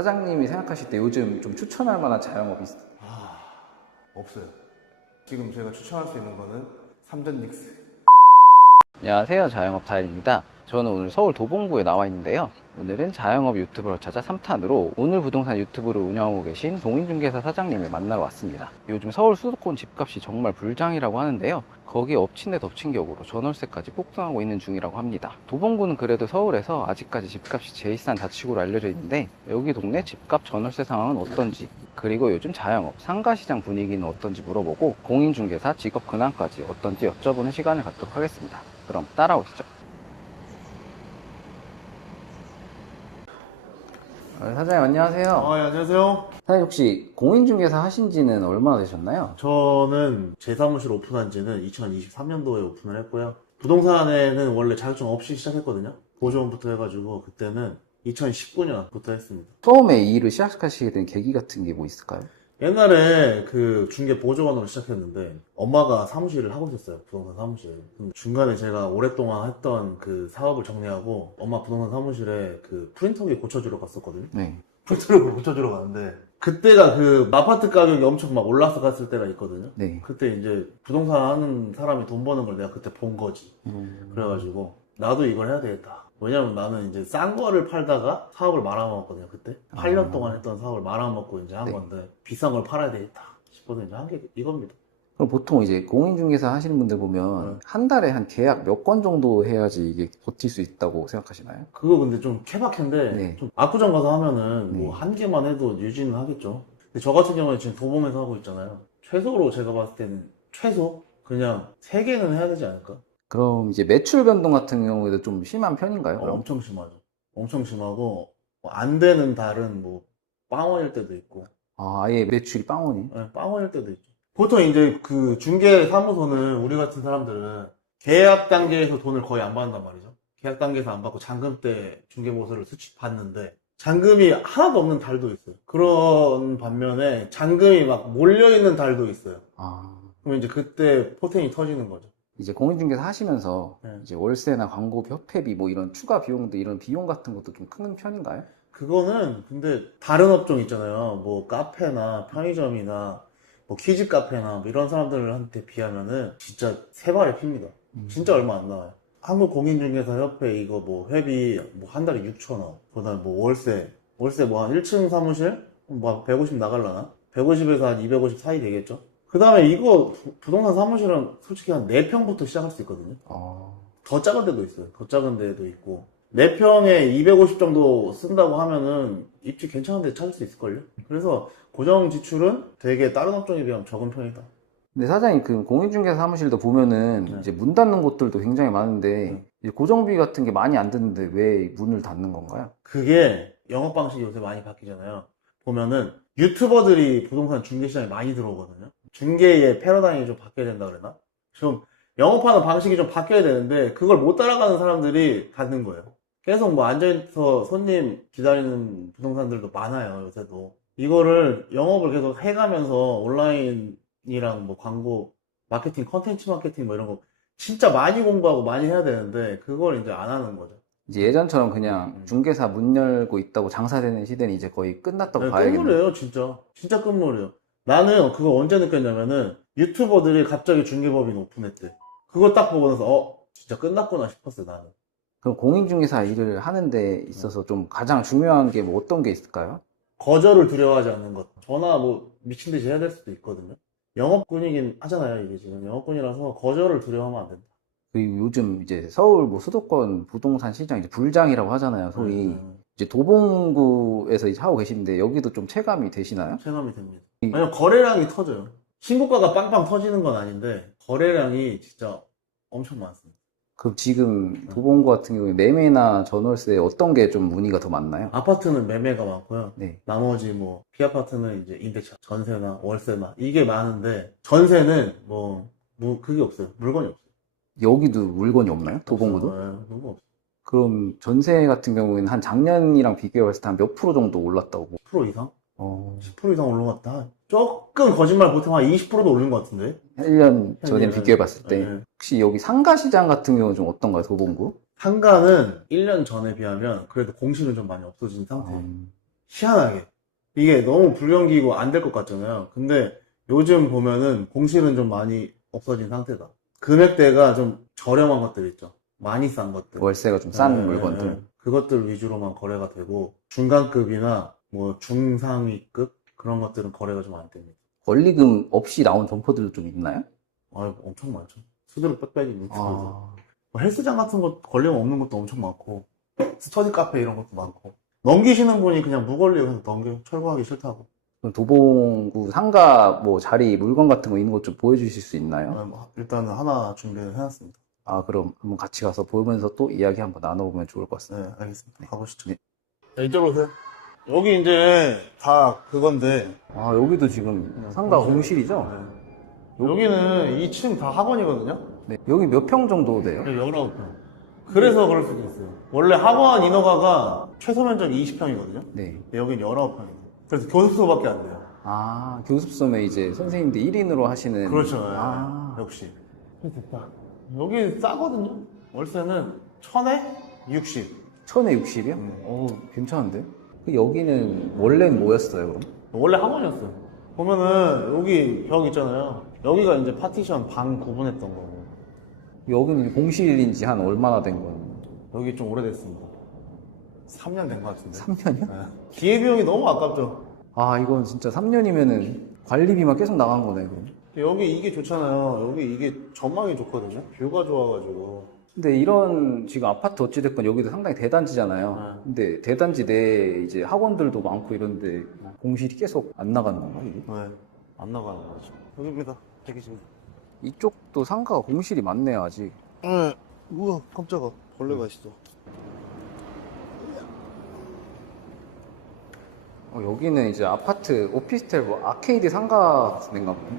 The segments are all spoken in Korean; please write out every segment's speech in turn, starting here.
사장님이 생각하실 때 요즘 좀 추천할 만한 자영업이 있어요? 없어요. 지금 저희가 추천할 수 있는 거는 삼전 닉스. 안녕하세요, 자영업 다일입니다. 저는 오늘 서울 도봉구에 나와 있는데요. 오늘은 자영업 유튜버를 찾아 3탄으로 오늘 부동산 유튜브를 운영하고 계신 동인중개사 사장님을 만나러 왔습니다. 요즘 서울 수도권 집값이 정말 불장이라고 하는데요. 거기에 엎친 데 덮친 격으로 전월세까지 폭등하고 있는 중이라고 합니다. 도봉구는 그래도 서울에서 아직까지 집값이 제일 싼 자치구로 알려져 있는데 여기 동네 집값 전월세 상황은 어떤지, 그리고 요즘 자영업, 상가시장 분위기는 어떤지 물어보고 공인중개사 직업 근황까지 어떤지 여쭤보는 시간을 갖도록 하겠습니다. 그럼 따라오시죠. 사장님 안녕하세요. 예, 안녕하세요. 사장님 혹시 공인중개사 하신 지는 얼마나 되셨나요? 저는 제 사무실 오픈한 지는 2023년도에 오픈을 했고요. 부동산에는 원래 자격증 없이 시작했거든요. 보조원부터 해가지고 그때는 2019년부터 했습니다. 처음에 이 일을 시작하시게 된 계기 같은 게 뭐 있을까요? 옛날에 그 중개 보조원으로 시작했는데 엄마가 사무실을 하고 있었어요. 부동산 사무실. 중간에 제가 오랫동안 했던 그 사업을 정리하고 엄마 부동산 사무실에 그 프린터기 고쳐주러 갔었거든요. 네. 프린터를 고쳐주러 갔는데 그때가 그 아파트 가격이 엄청 막 올라서 갔을 때가 있거든요. 네. 그때 이제 부동산 하는 사람이 돈 버는 걸 내가 그때 본 거지. 그래가지고 나도 이걸 해야 되겠다. 왜냐면 나는 이제 싼 거를 팔다가 사업을 말아먹었거든요. 그때 8년 동안 했던 사업을 말아먹고 이제 한 네. 건데 비싼 걸 팔아야 되겠다 싶어서 이제 한 게 이겁니다. 그럼 보통 이제 공인중개사 하시는 분들 보면 한 달에 한 계약 몇 건 정도 해야지 이게 버틸 수 있다고 생각하시나요? 그거 근데 좀 케바케인데 네. 좀 압구정 가서 하면은 네. 뭐 한 개만 해도 유지는 하겠죠. 근데 저 같은 경우에 지금 도봉에서 하고 있잖아요. 최소로 제가 봤을 때는 최소 그냥 3개는 해야 되지 않을까? 그럼 이제 매출 변동 같은 경우에도 좀 심한 편인가요? 그럼? 엄청 심하죠. 엄청 심하고 뭐안 되는 달은 뭐 빵원일 때도 있고 아예 매출이 빵원이? 빵원일 때도 있죠. 보통 이제 그 중개 사무소는 우리 같은 사람들은 계약 단계에서 돈을 거의 안 받는단 말이죠. 계약 단계에서 안 받고 잔금 때 중개보수를 수치 받는데 잔금이 하나도 없는 달도 있어요. 그런 반면에 잔금이 막 몰려있는 달도 있어요. 아, 그러면 이제 그때 포텐이 터지는 거죠. 이제 공인중개사 하시면서 네. 이제 월세나 광고비, 협회비 뭐 이런 추가 비용도 이런 비용 같은 것도 좀 큰 편인가요? 그거는 근데 다른 업종 있잖아요. 뭐 카페나 편의점이나 뭐 키즈 카페나 뭐 이런 사람들한테 비하면은 진짜 세 발의 핍니다. 진짜 얼마 안 나와요. 한국공인중개사협회 이거 뭐 회비 뭐 한 달에 6,000원. 그다음에 뭐 월세 뭐 한 1층 사무실 뭐 150 나갈라나? 150에서 한 250 사이 되겠죠. 그다음에 이거 부동산 사무실은 솔직히 한 4평부터 시작할 수 있거든요. 더 작은 데도 있어요. 더 작은 데도 있고 4평에 250 정도 쓴다고 하면은 입지 괜찮은 데 찾을 수 있을걸요? 그래서 고정 지출은 되게 다른 업종에 비하면 적은 편이다. 근데 사장님 그 공인중개사 사무실도 보면은 네. 이제 문 닫는 곳들도 굉장히 많은데 네. 이제 고정비 같은 게 많이 안 드는데 왜 문을 닫는 건가요? 그게 영업 방식이 요새 많이 바뀌잖아요. 보면은 유튜버들이 부동산 중개 시장에 많이 들어오거든요. 중개의 패러다임이 좀 바뀌어야 된다 그러나? 좀 영업하는 방식이 좀 바뀌어야 되는데 그걸 못 따라가는 사람들이 닫는 거예요. 계속 뭐 앉아있어 손님 기다리는 부동산들도 많아요, 요새도. 이거를 영업을 계속 해가면서 온라인이랑 뭐 광고, 마케팅, 컨텐츠 마케팅 뭐 이런 거 진짜 많이 공부하고 많이 해야 되는데 그걸 이제 안 하는 거죠. 이제 예전처럼 그냥 중개사 문 열고 있다고 장사되는 시대는 이제 거의 끝났다고 네, 봐야겠네요. 끝물이에요, 진짜. 진짜 끝물이에요. 나는 그거 언제 느꼈냐면은 유튜버들이 갑자기 중개법인 오픈했대. 그거 딱 보고 나서 진짜 끝났구나 싶었어요, 나는. 그럼 공인중개사 일을 하는 데 있어서 좀 가장 중요한 게 뭐 어떤 게 있을까요? 거절을 두려워하지 않는 것. 전화 뭐 미친 듯이 해야 될 수도 있거든요. 영업군이긴 하잖아요, 이게 지금. 영업군이라서 거절을 두려워하면 안 된다. 그리고 요즘 이제 서울 뭐 수도권 부동산 시장 이제 불장이라고 하잖아요, 소위. 음. 이제 도봉구에서 이제 하고 계신데 여기도 좀 체감이 되시나요? 체감이 됩니다. 왜냐면 거래량이 터져요. 신고가가 빵빵 터지는 건 아닌데 거래량이 진짜 엄청 많습니다. 그럼 지금 도봉구 같은 경우에 매매나 전월세 어떤 게 좀 문의가 더 많나요? 아파트는 매매가 많고요. 네. 나머지 뭐 B아파트는 이제 임대차, 전세나 월세나 이게 많은데 전세는 뭐 그게 없어요. 물건이 없어요. 여기도 물건이 없나요? 도봉구도? 물건 없어요. 그럼 전세 같은 경우에는 한 작년이랑 비교해봤을 때 한 몇 프로 정도 올랐다고? 10% 이상? 어, 10% 이상 올라갔다. 조금 거짓말 보태면 한 20%도 오른 것 같은데? 1년 전이랑 네. 비교해봤을 때. 네. 혹시 여기 상가시장 같은 경우는 좀 어떤가요, 도봉구? 상가는 1년 전에 비하면 그래도 공실은 좀 많이 없어진 상태예요. 희한하게. 이게 너무 불경기고 안 될 것 같잖아요. 근데 요즘 보면은 공실은 좀 많이 없어진 상태다. 금액대가 좀 저렴한 것들 있죠. 많이 싼 것들. 월세가 좀 싼 네, 물건들. 네. 그것들 위주로만 거래가 되고 중간급이나 뭐 중상위급 그런 것들은 거래가 좀 안 됩니다. 권리금 없이 나온 점포들도 좀 있나요? 아, 엄청 많죠. 수두룩 빽빽이 유튜브죠. 아, 뭐 헬스장 같은 거 권리금 없는 것도 엄청 많고 스터디 카페 이런 것도 많고 넘기시는 분이 그냥 무권리로 해서 넘겨요. 철거하기 싫다고. 그럼 도봉구 상가 뭐 자리 물건 같은 거 있는 것 좀 보여주실 수 있나요? 뭐 일단은 하나 준비를 해놨습니다. 아, 그럼 한번 같이 가서 보면서 또 이야기 한번 나눠보면 좋을 것 같습니다. 네, 알겠습니다. 가보시죠. 네. 이쪽으로 오세요. 여기 이제 다 그건데 아, 여기도 지금 상가 공실이죠? 네. 여기는 2층 다 학원이거든요. 네. 여기 몇 평 정도 돼요? 19평. 그래서 그럴 수도 있어요. 원래 학원 인허가가 최소 면적 20평이거든요. 네. 여긴 19평이에요. 그래서 교습소밖에 안 돼요. 아, 교습소면 이제 선생님들 1인으로 하시는. 그렇죠. 네. 아, 역시. 됐다. 여기 싸거든요. 월세는 1000에 60. 1060이요? 오, 괜찮은데? 여기는 원래는 뭐였어요, 그럼? 원래 학원이었어요. 보면은 여기 벽 있잖아요. 여기가 이제 파티션 방 구분했던 거고. 여기는 공실인지 한 얼마나 된 거예요? 여기 좀 오래됐습니다. 3년 된 것 같은데. 3년이요? 네. 기회비용이 너무 아깝죠. 아, 이건 진짜 3년이면은 관리비만 계속 나간 거네, 그럼. 여기 이게 좋잖아요. 여기 이게 전망이 좋거든요. 뷰가 좋아가지고. 근데 이런 지금 아파트 어찌됐건 여기도 상당히 대단지잖아요. 네. 근데 대단지 내에 이제 학원들도 많고 이런데 공실이 계속 안 나가는 건가, 이게? 네. 안 나가는 거죠. 여기입니다. 대기실. 이쪽도 상가가 공실이 많네요, 아직. 네. 우와, 깜짝아. 벌레가 있어. 여기는 이제 아파트, 오피스텔, 뭐 아케이드 상가 같은 데인가 보네.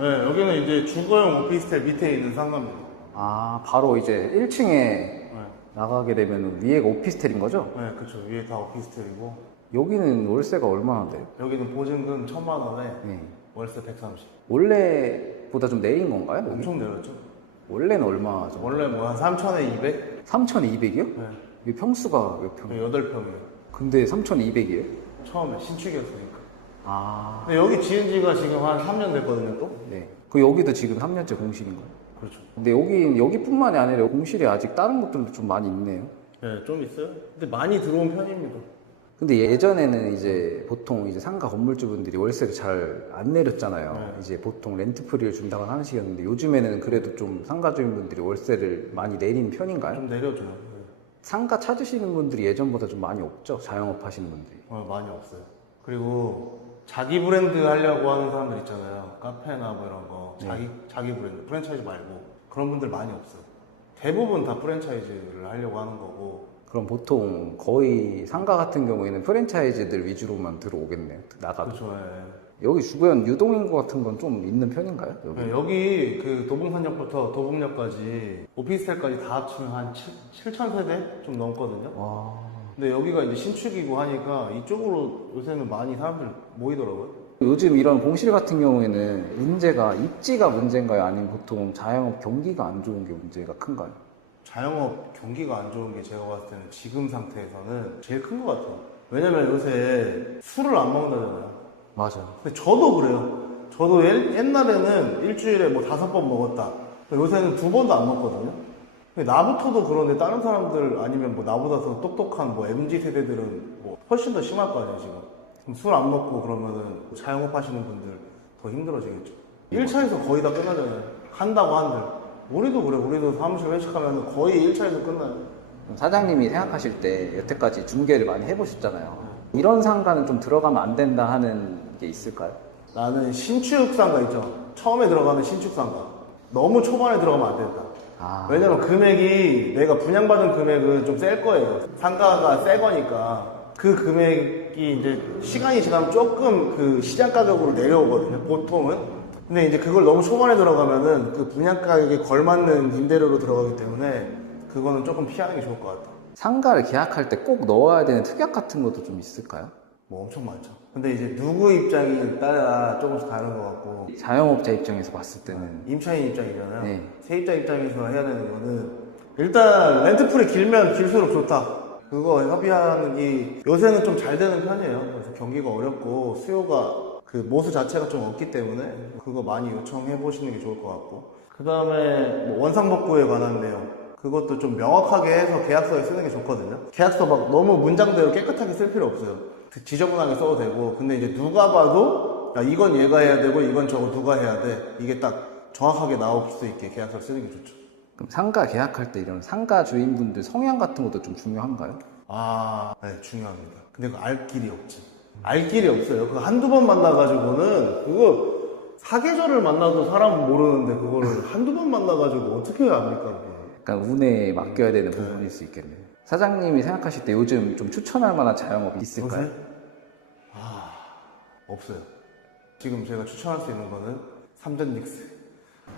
네, 여기는 이제 주거용 오피스텔 밑에 있는 상가입니다. 아, 바로 이제 1층에 네. 나가게 되면 위에가 오피스텔인 거죠? 네, 그쵸. 위에 다 오피스텔이고. 여기는 월세가 얼마나 돼요? 여기는 보증금 1000만 원에 네. 월세 130. 원래보다 좀 내린 건가요? 여기? 엄청 내렸죠. 원래는 얼마 정도? 원래 뭐 한 3천에 200? 3,200이요? 네. 이 평수가 몇 평? 8평이에요. 근데 3,200이에요? 처음에 신축이었으니까. 아, 근데 여기 지은 지가 지금 한 3년 됐거든요, 또? 네. 그 여기도 지금 3년째 공실인 거예요? 그렇죠. 근데 여기뿐만이 아니라 공실이 아직 다른 곳들도 좀 많이 있네요. 네, 좀 있어요. 근데 많이 들어온 편입니다. 근데 예전에는 이제 보통 이제 상가 건물주분들이 월세를 잘 안 내렸잖아요. 네. 이제 보통 렌트프리를 준다고 하는 식이었는데 요즘에는 그래도 좀 상가 주인분들이 월세를 많이 내리는 편인가요? 좀 내려줘요. 네. 상가 찾으시는 분들이 예전보다 좀 많이 없죠? 자영업 하시는 분들이. 많이 없어요. 그리고 자기 브랜드 하려고 하는 사람들 있잖아요. 카페나 뭐 이런 거. 자기 브랜드. 프랜차이즈 말고. 그런 분들 많이 없어요. 대부분 다 프랜차이즈를 하려고 하는 거고. 그럼 보통 거의 상가 같은 경우에는 프랜차이즈들 위주로만 들어오겠네요. 나가도. 그렇죠. 여기 주변 유동인구 같은 건 좀 있는 편인가요? 여기? 네, 여기 그 도봉산역부터 도봉역까지 오피스텔까지 다 합치면 한 7천 세대 좀 넘거든요. 와. 근데 여기가 이제 신축이고 하니까 이쪽으로 요새는 많이 사람들 모이더라고요. 요즘 이런 공실 같은 경우에는 문제가 입지가 문제인가요? 아니면 보통 자영업 경기가 안 좋은 게 문제가 큰가요? 자영업 경기가 안 좋은 게 제가 봤을 때는 지금 상태에서는 제일 큰 것 같아요. 왜냐면 요새 술을 안 먹는다잖아요. 맞아요. 근데 저도 그래요. 저도 옛날에는 일주일에 뭐 5번 먹었다. 요새는 2번도 안 먹거든요. 근데 나부터도 그런데 다른 사람들 아니면 뭐 나보다 더 똑똑한 뭐 MZ 세대들은 뭐 훨씬 더 심할 거 아니에요, 지금. 그럼 술 안 먹고 그러면은 자영업 하시는 분들 더 힘들어지겠죠. 1차에서 거의 다 끝나잖아요. 한다고 한들. 우리도 그래. 우리도 사무실 회식하면 거의 1차에서 끝나요. 사장님이 생각하실 때 여태까지 중개를 많이 해보셨잖아요. 이런 상가는 좀 들어가면 안 된다 하는 게 있을까요? 나는 신축 상가 있죠. 처음에 들어가는 신축 상가. 너무 초반에 들어가면 안 된다. 아, 왜냐면 금액이 내가 분양받은 금액은 좀 셀 거예요. 상가가 새 거니까 그 금액이 이제 시간이 지나면 조금 그 시장 가격으로 내려오거든요. 보통은. 근데 이제 그걸 너무 초반에 들어가면은 그 분양 가격에 걸맞는 임대료로 들어가기 때문에 그거는 조금 피하는 게 좋을 것 같아요. 상가를 계약할 때 꼭 넣어야 되는 특약 같은 것도 좀 있을까요? 뭐 엄청 많죠. 근데 이제 누구 입장에 따라 조금씩 다른 것 같고 자영업자 입장에서 봤을 때는 임차인 입장이잖아요. 네. 세입자 입장에서 해야 되는 거는 일단 렌트풀이 길면 길수록 좋다. 그거 협의하는 요새는 좀 잘 되는 편이에요. 그래서 경기가 어렵고 수요가 그 모수 자체가 좀 없기 때문에 그거 많이 요청해 보시는 게 좋을 것 같고, 그 다음에 뭐 원상복구에 관한 내용, 그것도 좀 명확하게 해서 계약서에 쓰는 게 좋거든요. 계약서 막 너무 문장대로 깨끗하게 쓸 필요 없어요. 지저분하게 써도 되고, 근데 이제 누가 봐도 야, 이건 얘가 해야 되고 이건 저거 누가 해야 돼, 이게 딱 정확하게 나올 수 있게 계약서 쓰는 게 좋죠. 그럼 상가 계약할 때 이런 상가 주인분들 성향 같은 것도 좀 중요한가요? 네, 중요합니다. 근데 그거 알 길이 없지. 알 길이 없어요. 그거 한두 번 만나가지고는, 그거 사계절을 만나도 사람 모르는데 그거를 한두 번 만나가지고 어떻게 압니까? 그거. 약간 운에 맡겨야 되는 부분일 수 있겠네요. 사장님이 생각하실 때 요즘 좀 추천할 만한 자영업이 있을까요? 요새? 없어요. 지금 제가 추천할 수 있는 거는 삼전닉스.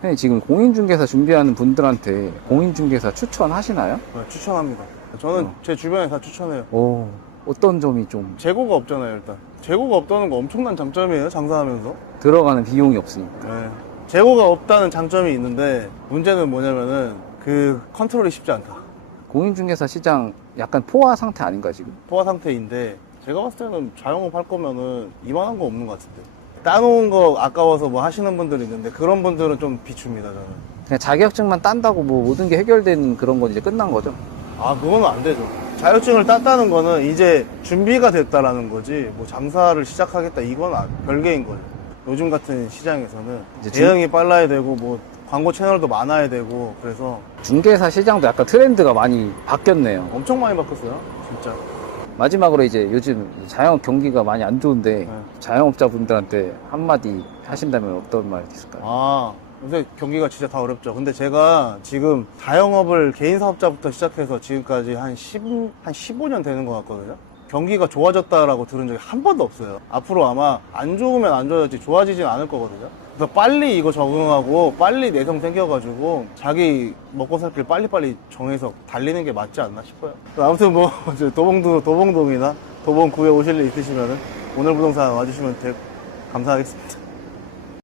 형님 지금 공인중개사 준비하는 분들한테 공인중개사 추천하시나요? 네, 추천합니다. 저는 제 주변에 다 추천해요. 오, 어떤 점이 좀 재고가 없잖아요, 일단. 재고가 없다는 거 엄청난 장점이에요, 장사하면서. 들어가는 비용이 없으니까. 네. 재고가 없다는 장점이 있는데, 문제는 뭐냐면은 그 컨트롤이 쉽지 않다. 공인중개사 시장 약간 포화 상태 아닌가 지금? 포화 상태인데, 제가 봤을 때는 자영업 할 거면은 이만한 거 없는 것 같은데. 따놓은 거 아까워서 뭐 하시는 분들이 있는데, 그런 분들은 좀 비춥니다, 저는. 그냥 자격증만 딴다고 뭐 모든 게 해결되는 그런 건 이제 끝난 거죠? 그거는 안 되죠. 자격증을 땄다는 거는 이제 준비가 됐다라는 거지, 뭐 장사를 시작하겠다, 이건 별개인 거죠. 요즘 같은 시장에서는 이제 대응이 빨라야 되고, 뭐 광고 채널도 많아야 되고, 그래서 중개사 시장도 약간 트렌드가 많이 바뀌었네요. 엄청 많이 바뀌었어요, 진짜. 마지막으로 이제 요즘 자영업 경기가 많이 안 좋은데 네. 자영업자분들한테 한마디 하신다면 어떤 말 있을까요? 요새 경기가 진짜 다 어렵죠. 근데 제가 지금 자영업을 개인 사업자부터 시작해서 지금까지 한 15년 되는 것 같거든요. 경기가 좋아졌다라고 들은 적이 한 번도 없어요. 앞으로 아마 안 좋으면 안 좋아졌지 좋아지진 않을 거거든요. 그래서 빨리 이거 적응하고 빨리 내성 생겨가지고 자기 먹고 살 길 빨리빨리 정해서 달리는 게 맞지 않나 싶어요. 아무튼 뭐 도봉동이나 도봉구에 오실 일 있으시면은 오늘 부동산 와주시면 감사하겠습니다.